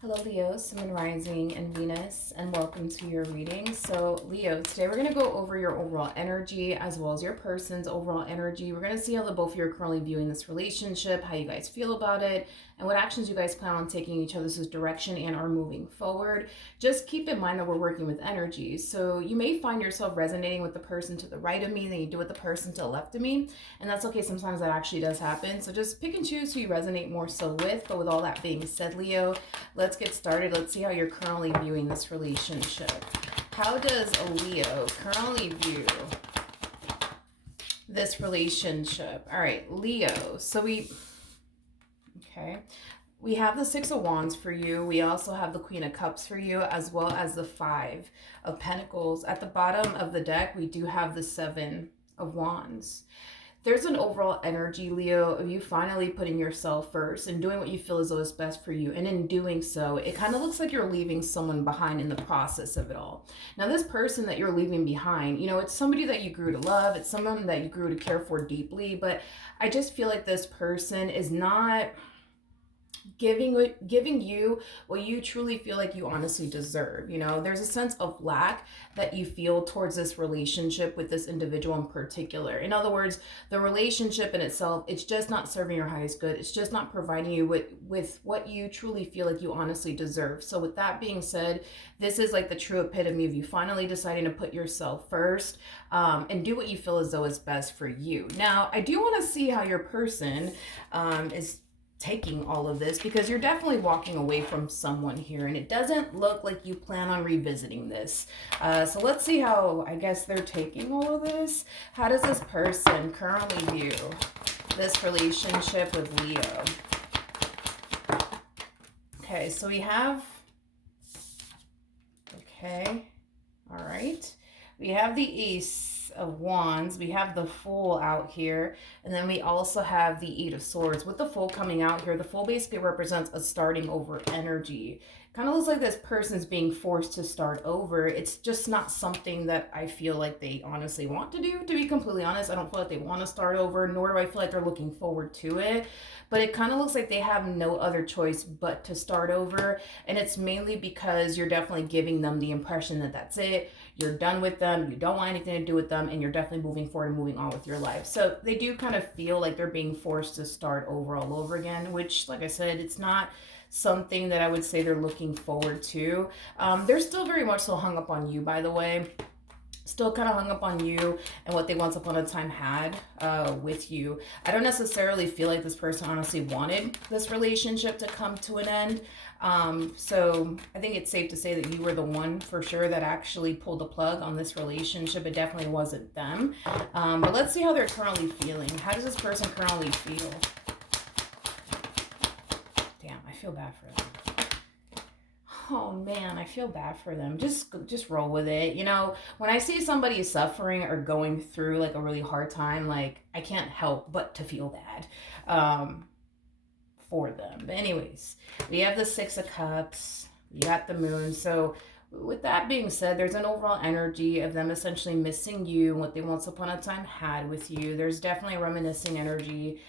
Hello, Leo, Sun and Rising, and Venus, and welcome to your reading. So, Leo, today we're going to go over your overall energy as well as your person's overall energy. We're going to see how the both of you are currently viewing this relationship, how you guys feel about it, and what actions you guys plan on taking each other's direction and are moving forward. Just keep in mind that we're working with energy. So, you may find yourself resonating with the person to the right of me than you do with the person to the left of me, and that's okay. Sometimes that actually does happen. So, just pick and choose who you resonate more so with. But with all that being said, Leo, let's get started. Let's see how you're currently viewing this relationship. How does a Leo currently view this relationship? All right, Leo. We have the Six of Wands for you. We also have the Queen of Cups for you, as well as the Five of Pentacles. At the bottom of the deck, we do have the Seven of Wands. There's an overall energy, Leo, of you finally putting yourself first and doing what you feel as though is best for you. And in doing so, it kind of looks like you're leaving someone behind in the process of it all. Now, this person that you're leaving behind, it's somebody that you grew to love. It's someone that you grew to care for deeply. But I just feel like this person is not giving you what you truly feel like you honestly deserve. There's a sense of lack that you feel towards this relationship with this individual in particular. In other words, the relationship in itself, it's just not serving your highest good. It's just not providing you with what you truly feel like you honestly deserve. So with that being said, this is like the true epitome of you finally deciding to put yourself first, and do what you feel as though is best for you. Now, I do want to see how your person is taking all of this, because you're definitely walking away from someone here and it doesn't look like you plan on revisiting this. So let's see how, I guess, they're taking all of this. How does this person currently view this relationship with Leo? Okay, so we have, okay, all right. We have the Ace of Wands, we have the Fool out here, and then we also have the Eight of Swords. With the Fool coming out here, the Fool basically represents a starting over energy. Kind of looks like this person is being forced to start over. It's just not something that I feel like they honestly want to do, to be completely honest. I don't feel like they want to start over, nor do I feel like they're looking forward to it. But it kind of looks like they have no other choice but to start over. And it's mainly because you're definitely giving them the impression that that's it. You're done with them. You don't want anything to do with them. And you're definitely moving forward and moving on with your life. So they do kind of feel like they're being forced to start over all over again, which, like I said, it's not something that I would say they're looking forward to. They're still very much so hung up on you, by the way. Still kind of hung up on you and what they once upon a time had with you. I don't necessarily feel like this person honestly wanted this relationship to come to an end. So I think it's safe to say that you were the one for sure that actually pulled the plug on this relationship. It definitely wasn't them. But let's see how they're currently feeling. How does this person currently feel? Damn, I feel bad for them. Oh man, I feel bad for them. Just roll with it. When I see somebody suffering or going through like a really hard time, like I can't help but to feel bad for them. But anyways, we have the Six of Cups. You got the Moon. So with that being said, there's an overall energy of them essentially missing you and what they once upon a time had with you. There's definitely a reminiscing energy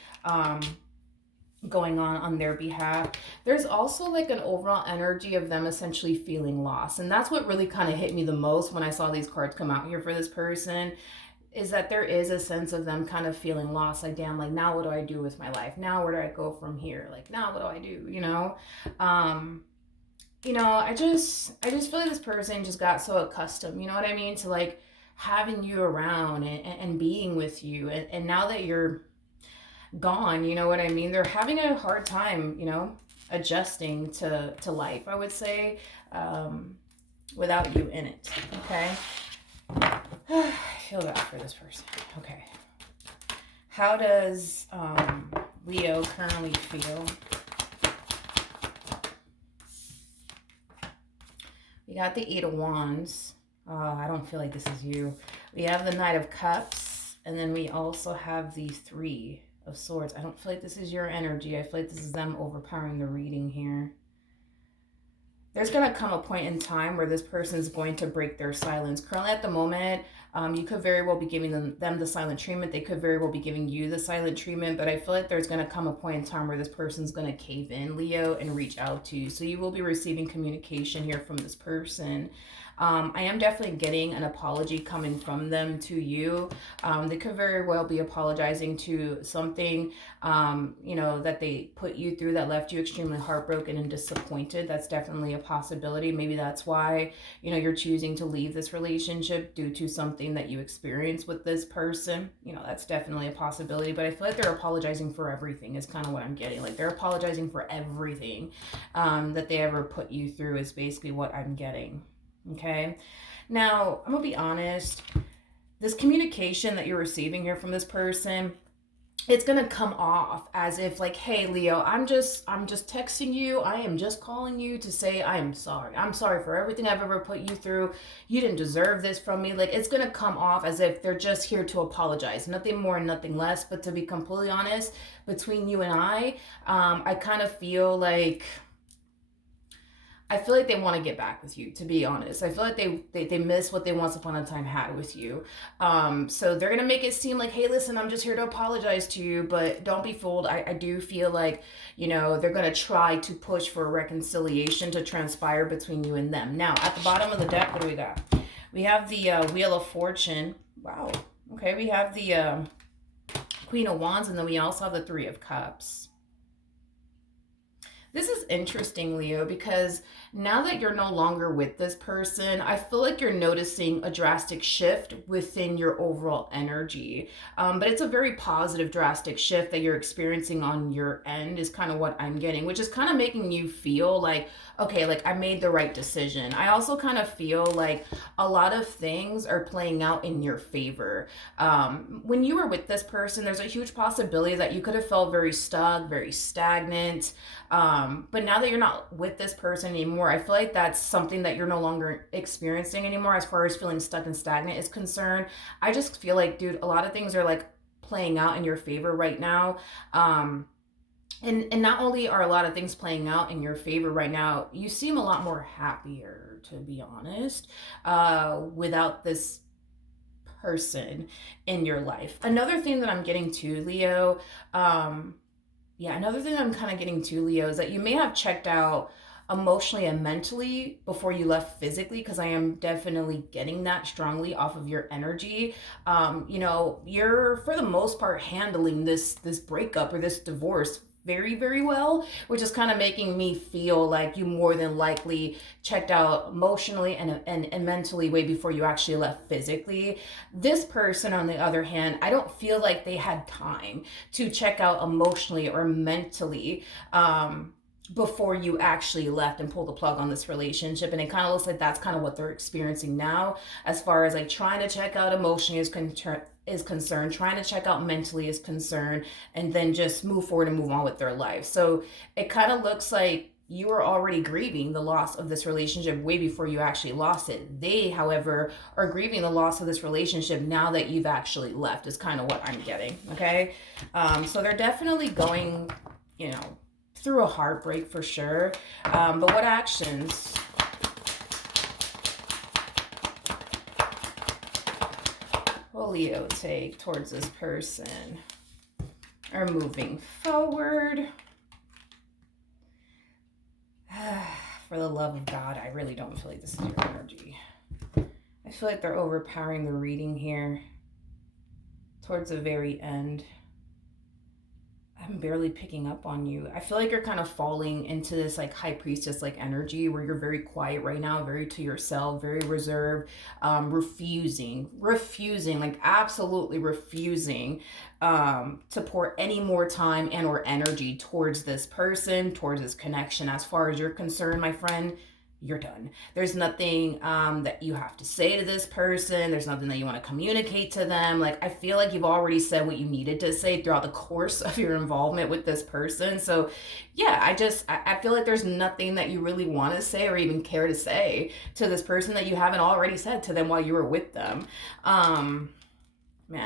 going on their behalf. There's also like an overall energy of them essentially feeling lost, and that's what really kind of hit me the most when I saw these cards come out here for this person, is that there is a sense of them kind of feeling lost. Like, damn, like now what do I do with my life? Now where do I go from here? Like now what do I do? I just feel like this person just got so accustomed, you know what I mean, to like having you around and being with you, and now that you're gone, you know what I mean? They're having a hard time, adjusting to life, I would say, without you in it. Okay. I feel bad for this person. Okay. How does Leo currently feel? We got the Eight of Wands. I don't feel like this is you. We have the Knight of Cups, and then we also have the Three of Swords. I don't feel like this is your energy. I feel like this is them overpowering the reading here. There's going to come a point in time where this person is going to break their silence. Currently at the moment, You could very well be giving them the silent treatment. They could very well be giving you the silent treatment, but I feel like there's going to come a point in time where this person's going to cave in, Leo, and reach out to you. So you will be receiving communication here from this person. I am definitely getting an apology coming from them to you. They could very well be apologizing to something, that they put you through that left you extremely heartbroken and disappointed. That's definitely a possibility. Maybe that's why, you're choosing to leave this relationship due to something that you experienced with this person. That's definitely a possibility. But I feel like they're apologizing for everything is kind of what I'm getting. Like they're apologizing for everything that they ever put you through is basically what I'm getting. Okay. Now, I'm going to be honest. This communication that you're receiving here from this person, it's going to come off as if like, hey, Leo, I'm just texting you. I am just calling you to say I am sorry. I'm sorry for everything I've ever put you through. You didn't deserve this from me. Like it's going to come off as if they're just here to apologize. Nothing more and nothing less. But to be completely honest, between you and I kind of feel like they want to get back with you, to be honest. I feel like they miss what they once upon a time had with you. So they're going to make it seem like, hey, listen, I'm just here to apologize to you, but don't be fooled. I do feel like, they're going to try to push for a reconciliation to transpire between you and them. Now, at the bottom of the deck, what do we got? We have the Wheel of Fortune. Wow. Okay, we have the Queen of Wands, and then we also have the Three of Cups. This is interesting, Leo, because now that you're no longer with this person, I feel like you're noticing a drastic shift within your overall energy. But it's a very positive, drastic shift that you're experiencing on your end is kind of what I'm getting, which is kind of making you feel like, okay, like I made the right decision. I also kind of feel like a lot of things are playing out in your favor. When you were with this person, there's a huge possibility that you could have felt very stuck, very stagnant. But now that you're not with this person anymore, I feel like that's something that you're no longer experiencing anymore as far as feeling stuck and stagnant is concerned. I just feel like, dude, a lot of things are like playing out in your favor right now. And not only are a lot of things playing out in your favor right now, you seem a lot more happier, to be honest, without this person in your life. Another thing that I'm getting to, Leo, another thing I'm kind of getting to, Leo, is that you may have checked out emotionally and mentally before you left physically, because I am definitely getting that strongly off of your energy. You're for the most part handling this breakup or this divorce very, very well, which is kind of making me feel like you more than likely checked out emotionally and mentally way before you actually left physically. This person, on the other hand, I don't feel like they had time to check out emotionally or mentally before you actually left and pulled the plug on this relationship. And it kind of looks like that's kind of what they're experiencing now, as far as like trying to check out emotionally is concerned, trying to check out mentally is concerned, and then just move forward and move on with their life. So it kind of looks like you were already grieving the loss of this relationship way before you actually lost it. They, however, are grieving the loss of this relationship now that you've actually left, is kind of what I'm getting. Okay. So they're definitely going, through a heartbreak for sure. But what actions will Leo take towards this person? Are moving forward. For the love of God, I really don't feel like this is your energy. I feel like they're overpowering the reading here towards the very end. I'm barely picking up on you. I feel like you're kind of falling into this like high priestess like energy where you're very quiet right now, very to yourself, very reserved, refusing, like absolutely refusing to pour any more time and or energy towards this person, towards this connection. As far as you're concerned, my friend, you're done. There's nothing that you have to say to this person. There's nothing that you want to communicate to them. Like, I feel like you've already said what you needed to say throughout the course of your involvement with this person. So yeah, I feel like there's nothing that you really want to say or even care to say to this person that you haven't already said to them while you were with them. Man,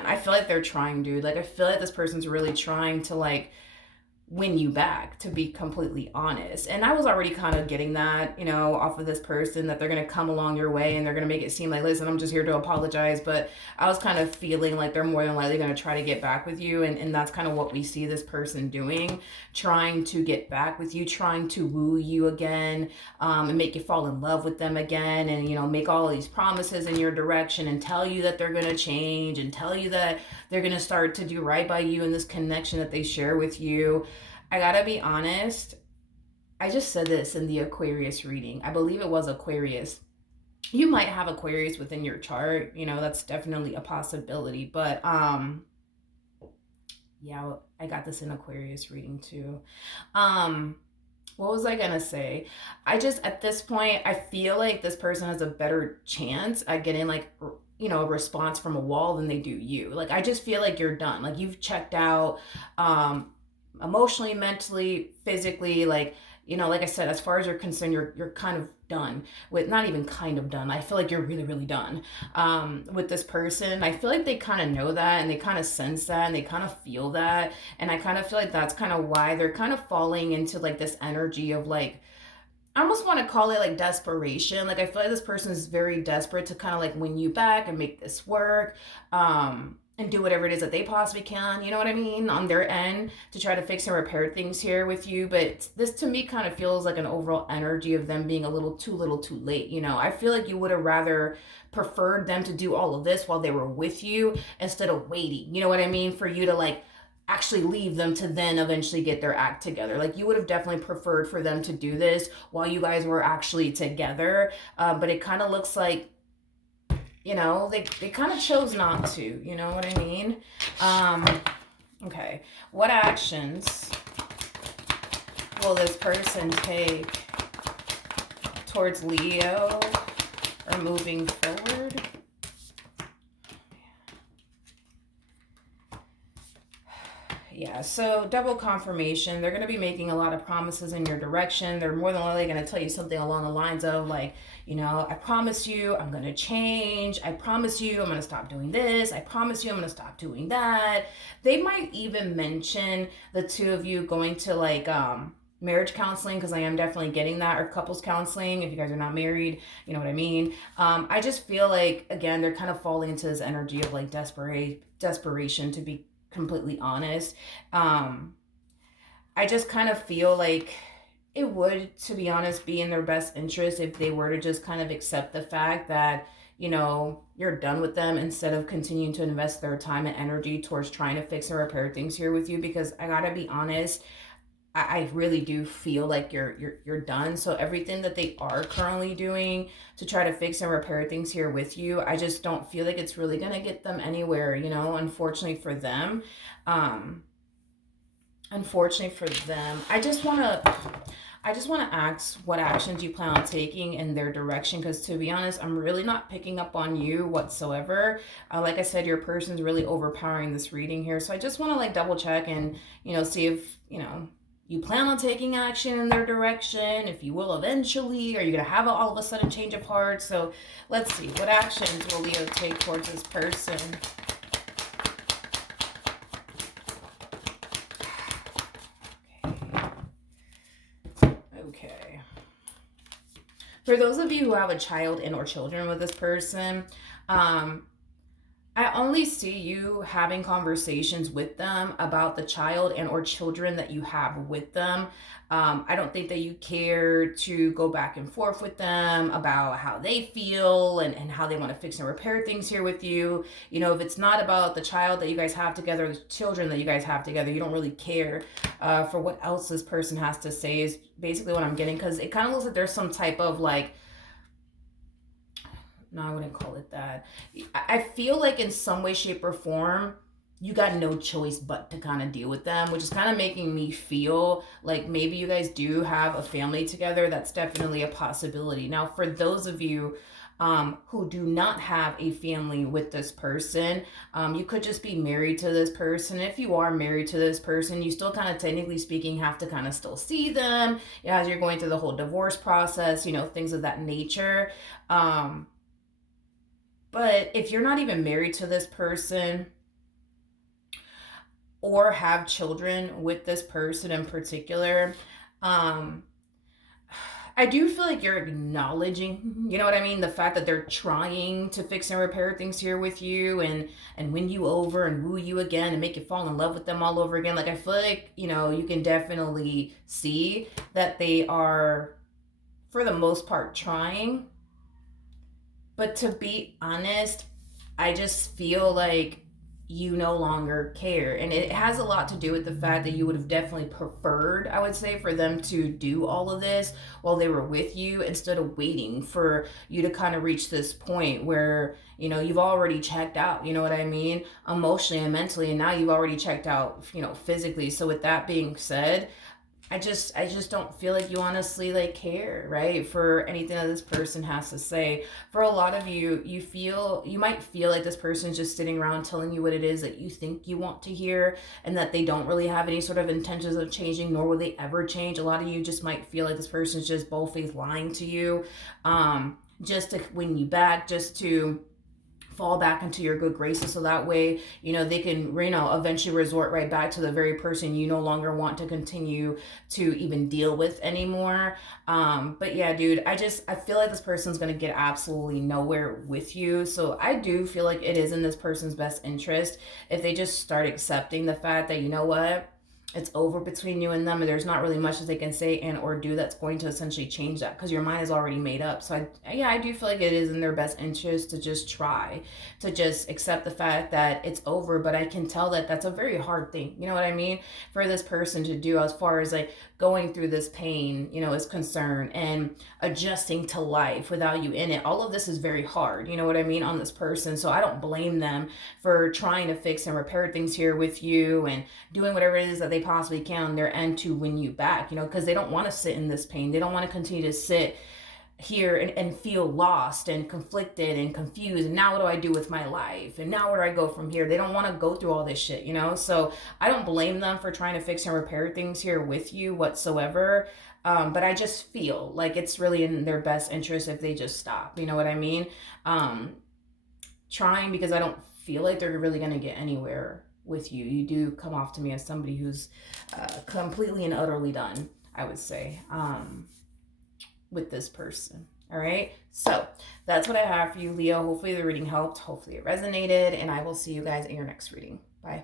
I feel like they're trying, dude. Like, I feel like this person's really trying to like win you back, to be completely honest. And I was already kind of getting that, off of this person, that they're going to come along your way and they're going to make it seem like, listen, I'm just here to apologize. But I was kind of feeling like they're more than likely going to try to get back with you. And that's kind of what we see this person doing, trying to get back with you, trying to woo you again, and make you fall in love with them again. And, make all of these promises in your direction and tell you that they're going to change and tell you that they're going to start to do right by you in this connection that they share with you. I gotta be honest, I just said this in the Aquarius reading. I believe it was Aquarius. You might have Aquarius within your chart, that's definitely a possibility. But yeah, I got this in Aquarius reading too. What was I gonna say? I just, at this point, I feel like this person has a better chance at getting like a response from a wall than they do you. Like, I just feel like you're done. Like, you've checked out, emotionally, mentally, physically. Like, like I said, as far as you're concerned, you're kind of done with, not even kind of done. I feel like you're really, really done with this person. I feel like they kind of know that, and they kind of sense that, and they kind of feel that. And I kind of feel like that's kind of why they're kind of falling into like this energy of like, I almost want to call it like desperation. Like, I feel like this person is very desperate to kind of like win you back and make this work. And do whatever it is that they possibly can, you know what I mean, on their end, to try to fix and repair things here with you. But this to me kind of feels like an overall energy of them being a little too late. I feel like you would have rather preferred them to do all of this while they were with you instead of waiting, you know what I mean, for you to like actually leave them to then eventually get their act together. Like, you would have definitely preferred for them to do this while you guys were actually together. But it kind of looks like, they kind of chose not to, you know what I mean? Okay. What actions will this person take towards Leo or moving forward? Yeah, so double confirmation. They're going to be making a lot of promises in your direction. They're more than likely going to tell you something along the lines of like, I promise you I'm going to change. I promise you I'm going to stop doing this. I promise you I'm going to stop doing that. They might even mention the two of you going to like marriage counseling, because I am definitely getting that, or couples counseling if you guys are not married, you know what I mean? I just feel like, again, they're kind of falling into this energy of like desperation, to be completely honest. I just kind of feel like it would, to be honest, be in their best interest if they were to just kind of accept the fact that, you're done with them, instead of continuing to invest their time and energy towards trying to fix and repair things here with you. Because I gotta be honest, I really do feel like you're done. So everything that they are currently doing to try to fix and repair things here with you, I just don't feel like it's really gonna get them anywhere, unfortunately for them. Unfortunately for them. I just want to ask what actions you plan on taking in their direction, because to be honest, I'm really not picking up on you whatsoever. Like I said, your person's really overpowering this reading here. So I just want to like double check and, see if, you plan on taking action in their direction, if you will eventually, or you're going to have all of a sudden change of heart. So let's see, what actions will Leo take towards this person? Okay. For those of you who have a child and or children with this person, I only see you having conversations with them about the child and or children that you have with them. I don't think that you care to go back and forth with them about how they feel and how they want to fix and repair things here with you. If it's not about the child that you guys have together, the children that you guys have together, you don't really care for what else this person has to say, is basically what I'm getting. Because it kind of looks like there's some type of like, no, I wouldn't call it that. I feel like in some way, shape, or form, you got no choice but to kind of deal with them, which is kind of making me feel like maybe you guys do have a family together. That's definitely a possibility. Now, for those of you who do not have a family with this person, you could just be married to this person. If you are married to this person, you still kind of, technically speaking, have to kind of still see them as you're going through the whole divorce process, things of that nature. But if you're not even married to this person, or have children with this person in particular, um, I do feel like you're acknowledging, you know what I mean, the fact that they're trying to fix and repair things here with you, and win you over and woo you again and make you fall in love with them all over again. Like I feel like, you can definitely see that they are for the most part trying. But to be honest, I just feel like you no longer care. And it has a lot to do with the fact that you would have definitely preferred, I would say, for them to do all of this while they were with you instead of waiting for you to kind of reach this point where, you've already checked out, you know what I mean? Emotionally and mentally. And now you've already checked out, physically. So with that being said, I just don't feel like you honestly like care, right? For anything that this person has to say. For a lot of you, you might feel like this person is just sitting around telling you what it is that you think you want to hear, and that they don't really have any sort of intentions of changing, nor will they ever change. A lot of you just might feel like this person is just bold-faced lying to you, just to win you back, just to fall back into your good graces, so that way they can eventually resort right back to the very person you no longer want to continue to even deal with anymore. But yeah, dude, I feel like this person's gonna get absolutely nowhere with you, so I do feel like it is in this person's best interest if they just start accepting the fact that, you know what, it's over between you and them, and there's not really much that they can say and or do that's going to essentially change that, because your mind is already made up. So I do feel like it is in their best interest to just try to just accept the fact that it's over. But I can tell that that's a very hard thing, you know what I mean, for this person to do, as far as like going through this pain, is concerned, and adjusting to life without you in it. All of this is very hard, you know what I mean, on this person. So I don't blame them for trying to fix and repair things here with you, and doing whatever it is that they possibly can on their end to win you back, because they don't want to sit in this pain. They don't want to continue to sit here and feel lost and conflicted and confused. And now what do I do with my life? And now where do I go from here? They don't want to go through all this shit, So I don't blame them for trying to fix and repair things here with you whatsoever. But I just feel like it's really in their best interest if they just stop. You know what I mean? Trying, because I don't feel like they're really going to get anywhere with you. You do come off to me as somebody who's completely and utterly done, I would say, with this person. All right, so that's what I have for you, Leo. Hopefully the reading helped, hopefully it resonated, and I will see you guys in your next reading. Bye.